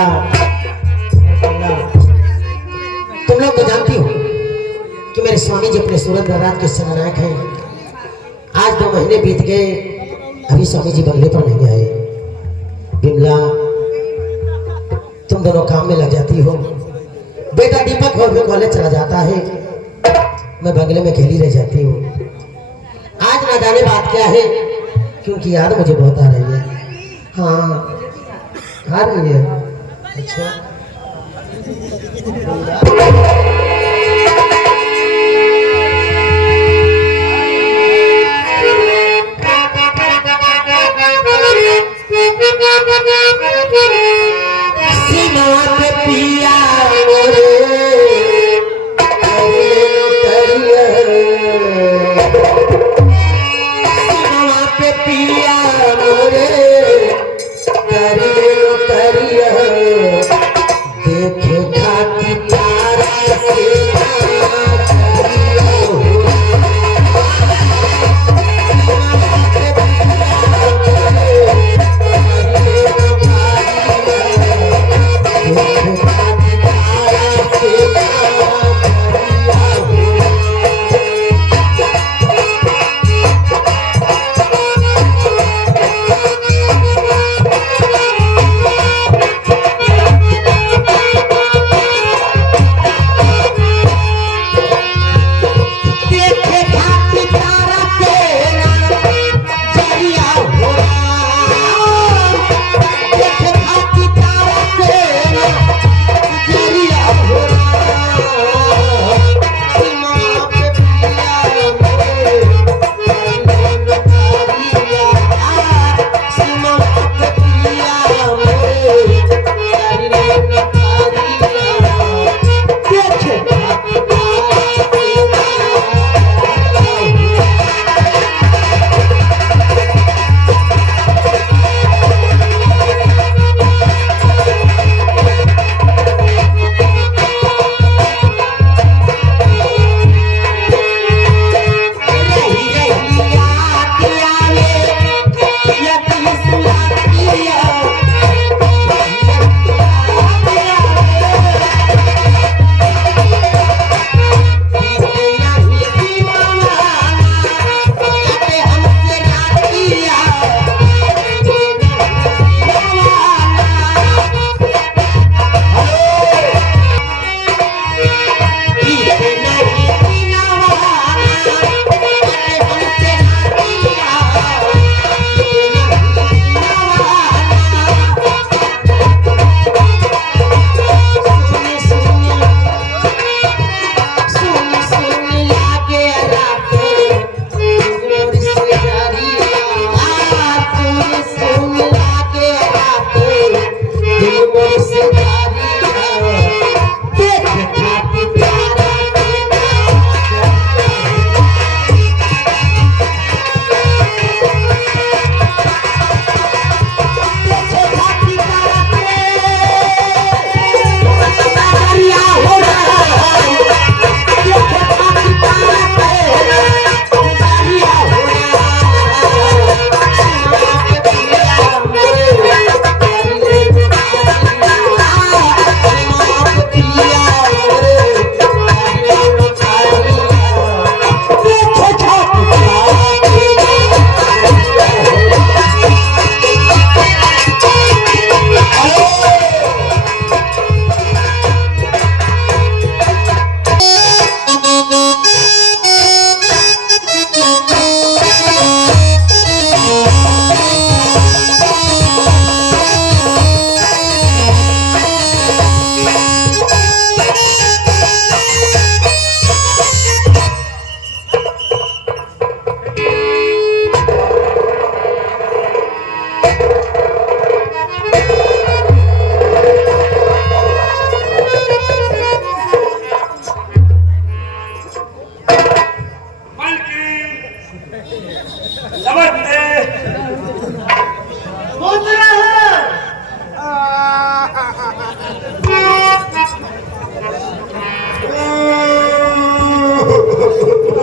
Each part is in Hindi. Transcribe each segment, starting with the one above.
बिमला, तुम लोग तो जानती हो कि मेरे स्वामी जी अपने सूरत राज के सेनानायक हैं। आज 2 महीने बीत गए, अभी स्वामी जी बंगले पर नहीं आए। बिमला, तुम दोनों काम में लग जाती हो। बेटा दीपक कॉलेज चला जाता है, मैं बंगले में अकेली रह जाती हूँ। आज ना जाने बात क्या है, क्योंकि याद मुझे बहुत आ रही है। हाँ आ रही है। अच्छा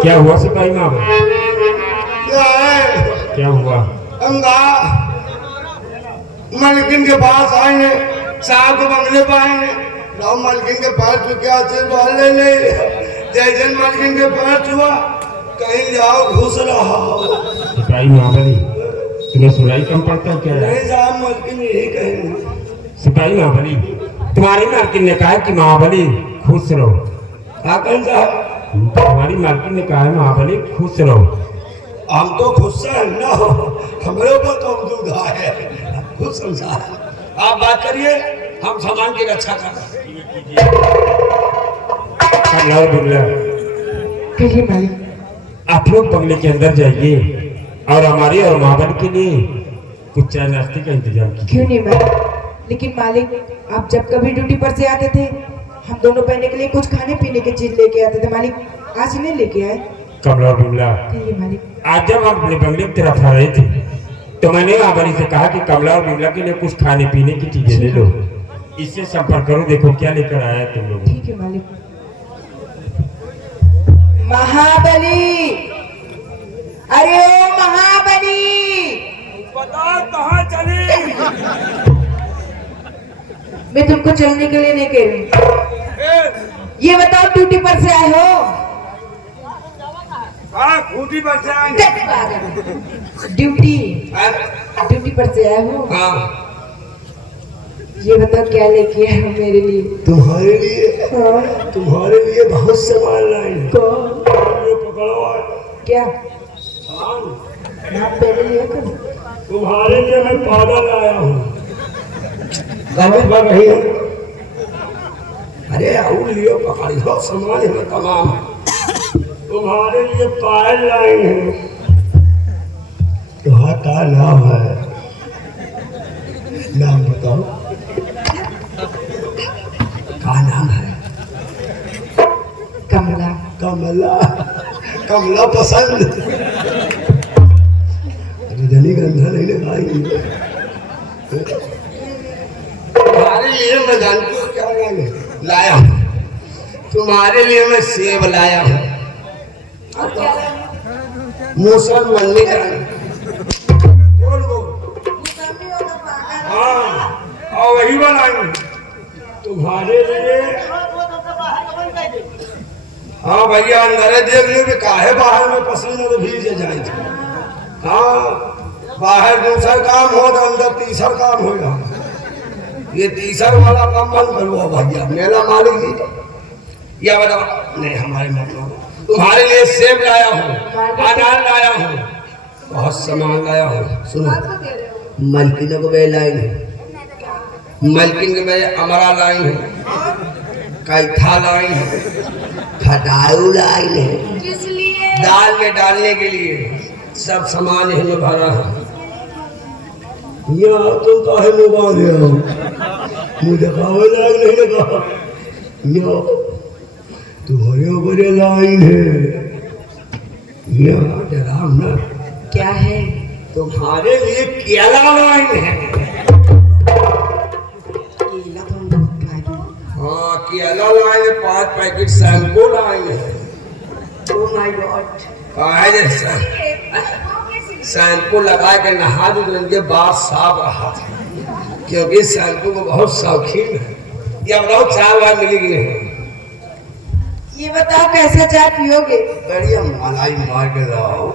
क्या हुआ सिपाही माँ? क्या है? क्या हुआ? मलिकिन के पास आए, साहब के बंगले पाएंगे राम मालकिन के पास तो क्या आशीर्वाद ले ले जैसे मालकिन के पास हुआ कहीं जाओ घुस रहा सिपाही महाबली तुम्हें सुनाई कम पड़ता है क्या? नहीं साहब मालकिन यही कहेंगे। सिपाही महाबली तुम्हारी मालकिन ने कहा कि महाबली खुश रहो। काकन साहब तुम्हारी मालकिन ने कहा है महाबली खुश रहो। हम तो खुश हैं ना हमारे ऊपर तो दुविधा है खुश संसार आप बात करिए हम सामान की रक्षा कर कमलार बिमला कहिए मालिक। आप लोग बंगले के अंदर जाइए और हमारे और महाबली के लिए कुछ चाय नाश्ते का इंतजाम कीजिए। क्यों नहीं मालिक, लेकिन मालिक आप जब कभी ड्यूटी पर से आते थे हम दोनों पहनने के लिए कुछ खाने पीने की चीज लेके आते थे। मालिक आज नहीं लेके आए। कमला और बिमला कहिए मालिक। आज जब हम अपने बंगले की तरफ आ रहे थे तो मैंने महाबली से कहा कि कमला और बिमला के लिए कुछ खाने पीने की चीजें ले लो। इससे संपर्क करो, देखो क्या लेकर आया है तुम लोग। ठीक है मालिक। महाबली, अरे ओ महाबली, बता कहाँ चली मैं तुमको चलने के लिए नहीं कह रही। ये बताओ ड्यूटी पर से आए हो? हाँ खूटी पर से आएंगे ड्यूटी ड्यूटी पर से आए हो? हाँ ये बताओ क्या लेके आए हो मेरे लिए? तुम्हारे लिए हाँ? तुम्हारे लिए बहुत सामान लाए हैं। कौन? ये पकड़ो आज। क्या हाँ, नाम पहले लिया करो। तुम्हारे लिए मैं पाउडर लाया हूँ गलत बात नहीं है। अरे और लियो पकड़ी हो सामान है तमाम। तुम्हारे लिए पायल लाए हैं। तुम्हारा क्या नाम है? नाम बताओ क्या नाम है? कमला। कमला कमला पसंद रजनीगंधा नहीं लगाई। तुम्हारे लिए मैं जानती हूँ क्या लाया हूँ। तुम्हारे लिए मैं सेब लाया हूँ। और क्या लाए हो? मुसलमान नहीं जाने बोल बोल। मुसल्ली हो तो पागल। हाँ और वही बनाई तुम्हारे लिए। हाँ भैया अंदर देख लो कि काहे बाहर में पसंद है तो भीड़ से जाए थे। हाँ बाहर दूसरा काम हो तो अंदर तीसरा काम होगा। ये तीसरा वाला काम बंद करो भैया मेरा मालिक जी। या बताओ नहीं हमारे मतलब तुम्हारे लिए सेब लाया हूँ, अनार लाया हूँ, बहुत सामान लाया हूँ। सुनो मलकिन को बे लाइन है, मलकिन के बे अमरा लाइन है, कैथा लाइन है, खटाऊ लाइन है, किस लिए? दाल में डालने के लिए सब सामान इनमें भरा है। यहाँ तुम काहे मुँह रहे हो? मुझे खावे लायक नहीं लगा। यहाँ तुम्हारे ऊपर लाइन है। यहाँ डराव ना। क्या है? तुम्हारे लिए केला लाइन है। केला तो हम बहुत खाए थे। हाँ केला लाइन है, 5 पैकेट शैम्पू लाइन है। Oh my God! काहे जैसा शैम्पू लगा के नहा दो तो इनके बाल साफ रहा था क्योंकि शैम्पू को बहुत शौकीन है। या बताओ चाय वाय मिलेगी नहीं? ये बताओ कैसे चाय पियोगे? बढ़िया मलाई मार के लाओ।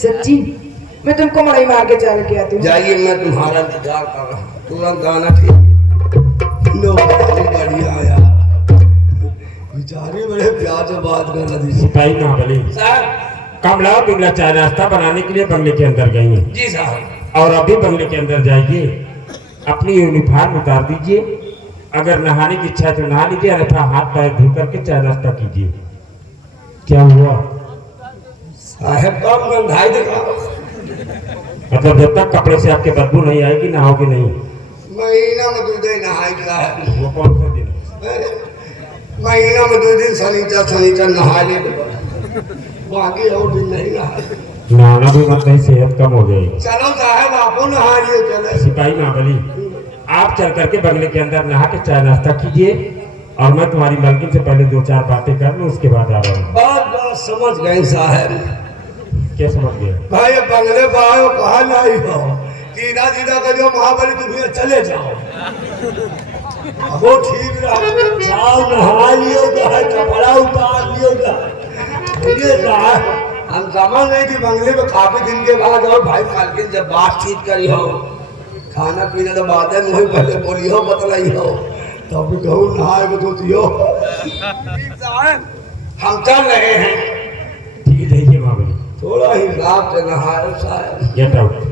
सच्ची मैं तुमको मलाई मार के चाय लेके आती हूँ। जाइए मैं तुम्हारा इंतजार कर रहा हूँ। तुरंत गाना ठीक लो बढ़िया आया। बेचारी बड़े प्यार से बात कर रही थी। सिपाही महाबली सर कमला और बिमला चाय नाश्ता बनाने के लिए बंगले के अंदर गई हैं जी साहब। और अभी बंगले के अंदर जाइए, अपनी यूनिफॉर्म उतार दीजिए। अगर नहाने की इच्छा है तो नहा लीजिए, अन्यथा हाथ पैर धो करके चाय नाश्ता कीजिए। क्या हुआ? साहब कम गंधाई दिखा। मतलब जब तक कपड़े से आपके बदबू नहीं आएगी नहाओगे नहीं। महीना में 2 दिन नहाई का है। वो कौन सा दिन? महीना में 2 दिन शनिचर नहा ले, बाकी और दिन नहीं नहा। नहाना भी मत, नहीं सेहत कम हो जाएगी। चलो साहब आपो नहा लिए चले। सिपाही महाबली आप चल करके बंगले के अंदर नहा के चाय नाश्ता कीजिए और मैं तुम्हारी मालकिन से पहले 2-4 बातें कर लूँ, उसके बाद आ रहा हूँ। बात समझ गए साहब। क्या समझ गए? भाई बंगले पाओ कहा नहीं हो, सीधा सीधा करियो महाबली तुम्हें चले जाओ। अब वो ठीक रहा। जाओ नहा लियो जाए, कपड़ा उतार लियो जाए, ये जाए। हम समझ नहीं कि बंगले में काफी दिन के बाद और भाई मालकिन जब बातचीत करी हो, खाना पीना तो बाद में वही पहले बोली हो, बतलाई हो, तो अभी कहूँ नहाए बतोतियो। हम चल रहे हैं, ठीक है बाबू, थोड़ा हिसाब से नहाए शायद। Get out.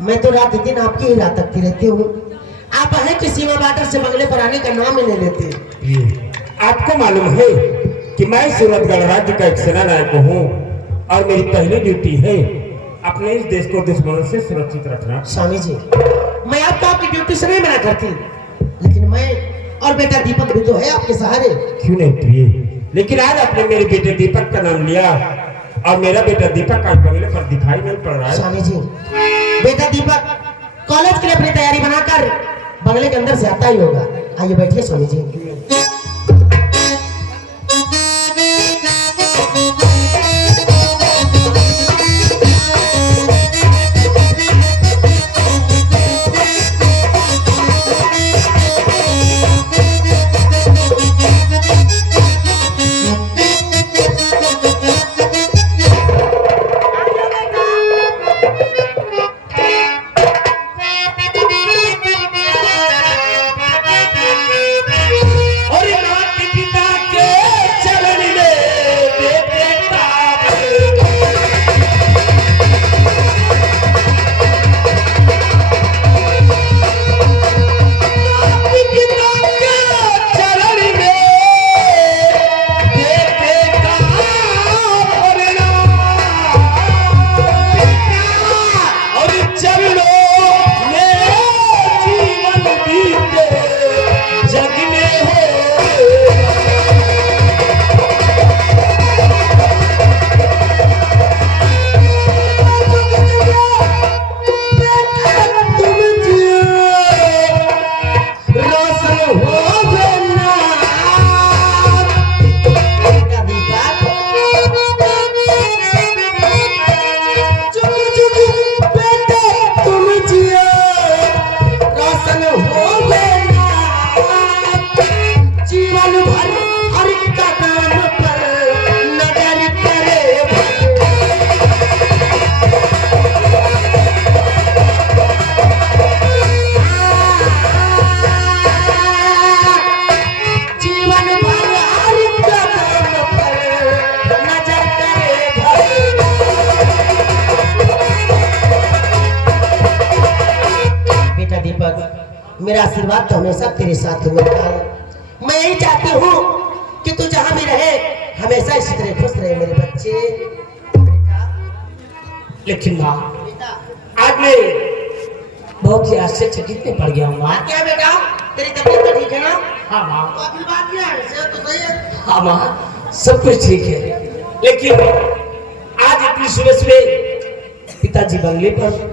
मैं तो रात दिन आपकी ही रात तकती रहती हूँ। आप है कि सीमा बाटर से बंगले पर आने का नाम ही नहीं लेते। आपको मालूम है कि मैं सूरतगढ़ राज्य का एक सेना नायक हूँ और मेरी पहली ड्यूटी है अपने इस देश को दुश्मनों से सुरक्षित रखना। स्वामी जी, मैं आपको आपकी ड्यूटी से नहीं मना करती, लेकिन मैं और बेटा दीपक भी तो है आपके सहारे। क्यों नहीं प्रिय, लेकिन आज आपने मेरे बेटे दीपक का नाम लिया और मेरा बेटा दीपक आज बंगले पर दिखाई नहीं पड़ रहा है। स्वामी जी, बेटा दीपक कॉलेज के लिए अपनी तैयारी बनाकर बंगले के अंदर से आता ही होगा। आइए बैठिए स्वामी जी। मेरा आशीर्वाद तो हमेशा तेरे साथ मिलता है। मैं यही चाहती हूँ कि तू जहाँ भी रहे हमेशा इसी तरह खुश रहे मेरे बच्चे। लेकिन माँ, आज मैं बहुत ही आश्चर्यचकित में पड़ गया हूँ माँ। क्या बेटा, तेरी तबीयत तो ठीक है ना? हाँ माँ। तो अगली बात क्या है, सेहत तो सही है? हाँ माँ, सब कुछ ठीक है, लेकिन आज इतनी सुबह सुबह पिताजी बंगले पर,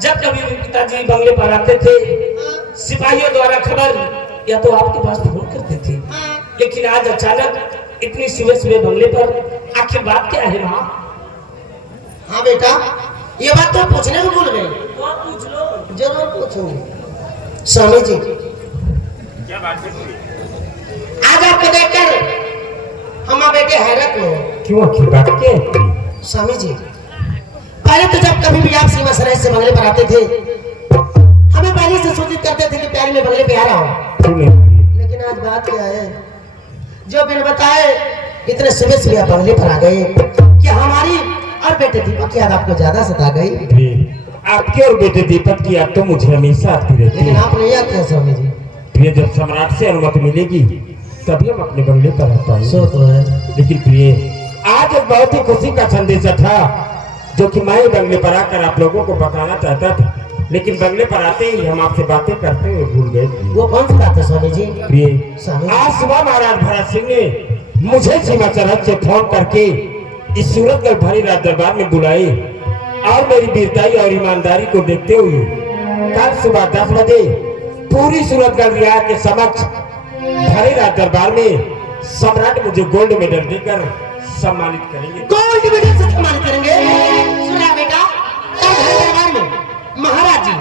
जब कभी भी पिताजी बंगले पर आते थे सिपाहियों द्वारा खबर या तो आपके पास फोन करते थे, लेकिन आज अचानक इतनी सुबह सुबह बंगले पर आखिर बात क्या है वहाँ? हाँ बेटा, ये बात तो पूछने को भूल गए। तो पूछ लो। जरूर पूछूंगी। स्वामी जी, क्या बात है? आज आपको देखकर हम बेटे हैरत में हैं। क्यों आखिर बात क्या है? स्वामी जी, पहले तो जब कभी भी आप सीमा सराय से बंगले पर आते थे, हमें पहले से सूचित करते थे कि प्यारी में बंगले पे आ रहा हूँ। क्यों नहीं? लेकिन आज बात क्या है, जो बिन बताए इतने सुबह सुबह आप बंगले पर आ गए कि हमारी और बेटे दीपक की याद आपको ज्यादा सता गई। भी आपके और बेटे दीपक की याद तो मुझे हमेशा आती रहती लेकिन है। आप नहीं आते हैं स्वामी जी। प्रिय, जब सम्राट से अनुमति मिलेगी तभी हम अपने बंगले पर आ पाएंगे। सो तो है। लेकिन प्रिय, आज एक बहुत ही खुशी का संदेशा था जो कि मैं बंगले पर आकर आप लोगों को बताना चाहता था, लेकिन बंगले पर आते ही हम आपसे बातें करते हुए भूल गए थे। वो कौन सी बात है स्वामी जी? प्रिय, स्वामी जी। आज सुबह महाराज भरत सिंह ने मुझे सीमा सरहद से फोन करके इस सूरतगढ़ भरी राज दरबार में बुलाए और मेरी वीरताई और ईमानदारी को देखते हुए कल सुबह 10 बजे पूरी सूरतगढ़ रियासत के समक्ष भरे राज दरबार में सम्राट मुझे गोल्ड मेडल देकर सम्मानित करेंगे। गोल्ड मेडल से सम्मानित करेंगे? सुना बेटा, कल घर दरबार में महाराज जी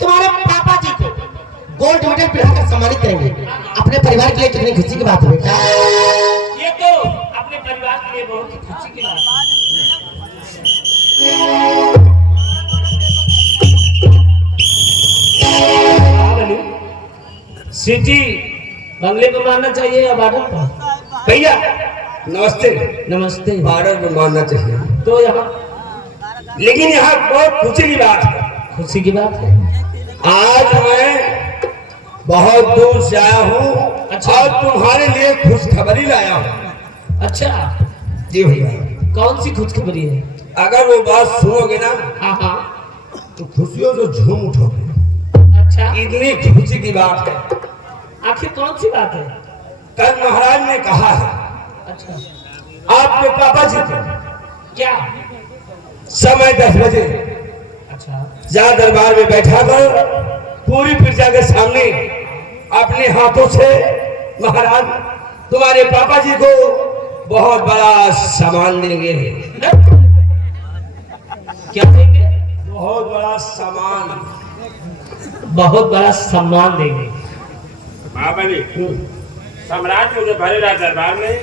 तुम्हारे पापा जी को गोल्ड मेडल पिलाकर सम्मानित करेंगे। अपने परिवार के लिए कितनी खुशी की बात है बेटा। ये तो अपने परिवार के लिए बहुत ही खुशी की बात है। सिटी बंगले को मारना चाहिए या बॉर्डर पर? भैया नमस्ते। नमस्ते। बॉर्डर पे मारना चाहिए, तो यहाँ लेकिन यहाँ बहुत खुशी की बात है। खुशी की बात है। आज मैं बहुत दूर से आया हूँ। अच्छा। और तुम्हारे लिए खुशखबरी लाया हूँ। अच्छा, जी भैया, कौन सी खुशखबरी है? अगर वो बात सुनोगे ना हाँ हाँ। तो खुशियों से झूम उठोगे। अच्छा, इतनी खुशी की बात है। आखिर कौन सी बात है? कल महाराज ने कहा है अच्छा, आपके पापा जी को क्या? समय 10 बजे अच्छा, जहाँ दरबार में बैठा कर पूरी प्रजा के सामने अपने हाथों से महाराज तुम्हारे पापा जी को बहुत बड़ा सम्मान देंगे। क्या देंगे? बहुत बड़ा सम्मान। बहुत बड़ा सम्मान देंगे। महाबली, सम्राट मुझे भरे राज दरबार में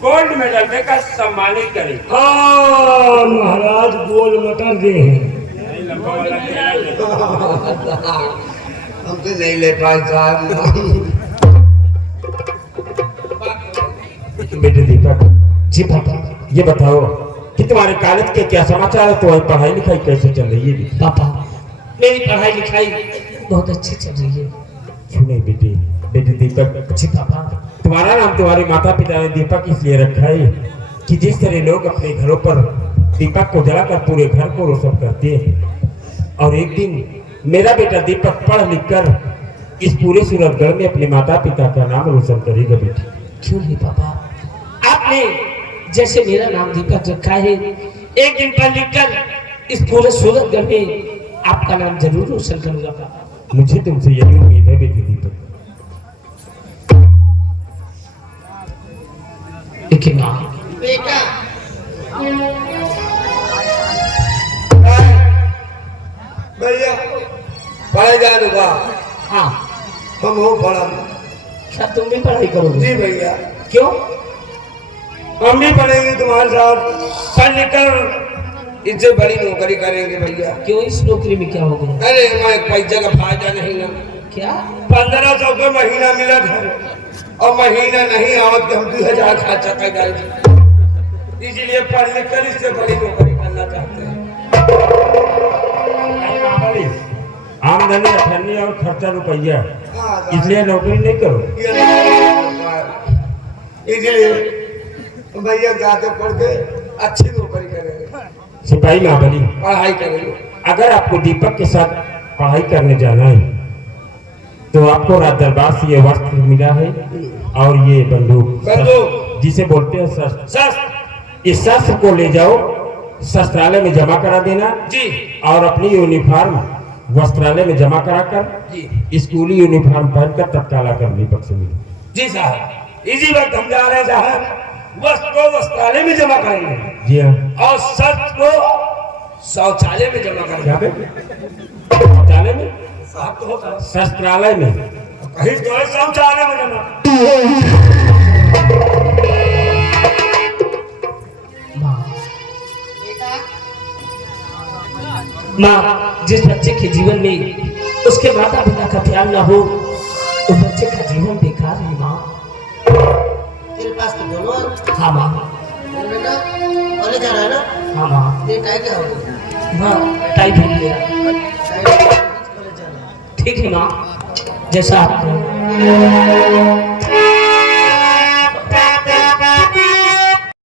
गोल्ड मेडल देकर सम्मानित करेंगे। हाँ महाराज गोल मटर दे। नहीं, लंबा वाला केला दे। हम तो नहीं ले पाए साहब। बेटे दीपक, जी पापा। ये बताओ कि तुम्हारे कॉलेज के क्या समाचार है? तुम्हारी पढ़ाई लिखाई कैसे चल रही है? पापा, मेरी पढ़ाई लिखाई बहुत अच्छी चल रही है। क्यों नहीं बेटे? बेटे दीपक, जी पापा। तुम्हारा नाम तुम्हारे माता पिता ने दीपक इसलिए रखा है कि जिस तरह लोग अपने घरों पर दीपक को जलाकर पूरे घर को रोशन करते हैं, और एक दिन मेरा बेटा दीपक पढ़ लिख कर इस पूरे सूरतगढ़ में अपने माता पिता का नाम रोशन करेगा बेटे। क्यों नहीं पापा, आपने जैसे मेरा नाम दीपक रखा है, एक दिन पढ़ लिख कर इस पूरे सूरतगढ़ में आपका नाम जरूर रोशन करूंगा पापा। मुझे तुमसे यही उम्मीद है बेटे दीपक। लेकिन माँ, बेटा भैया पढ़ाई जा दूंगा। हाँ, हम हो पढ़ा। क्या तुम भी पढ़ाई करोगे? जी भैया, क्यों? हम भी पढ़ेंगे तुम्हारे साथ। पढ़ लिख कर इससे बड़ी नौकरी करेंगे भैया। क्यों? इस नौकरी में क्या हो गया? अरे मैं पैसे का फायदा नहीं ना। क्या? 1500 का महीना मिला था और महीना नहीं आवत के हम 2000 खर्चा कर जाए। इसलिए पढ़ लिख कर इससे बड़ी नौकरी करना चाहते हैं। आमदनी 98 और खर्चा रुपया, हाँ, इसलिए नौकरी नहीं करो। इसलिए भैया जाते पढ़ के अच्छी नौकरी करेंगे, सिपाही महाबली, पढ़ाई करेंगे। अगर आपको दीपक के साथ पढ़ाई करने जाना है तो आपको राज दरबार से ये वस्त्र मिला है और ये बंदूक, जिसे बोलते हैं शस्त्र। शस्त्र, इस शस्त्र को ले जाओ, शस्त्रालय में जमा करा देना जी। और अपनी यूनिफॉर्म वस्त्रालय में जमा कराकर स्कूली यूनिफॉर्म पहनकर तत्काल आकर दीपक से मिले। जी साहब, इसी वक्त हम जा रहे हैं साहब, वस्त्र को वस्त्रालय में जमा करेंगे जी हाँ। और शस्त्र को शौचालय में जमा क्या करेंगे। पे शौचालय में, साहब तो होता है, शस्त्रालय में, कहीं तो है शौचालय में जमा। माँ, जिस बच्चे के जीवन में उसके माता पिता का ध्यान न हो, उस बच्चे का जीवन बेकार है माँ। तेरे पास तो दोनों है। हाँ माँ। बेटा कॉलेज जा रहा है ना? हाँ माँ। ये टाइम क्या हो गया? हाँ, टाइम हो गया। कॉलेज जा रहा है। ठीक है माँ, जैसा आप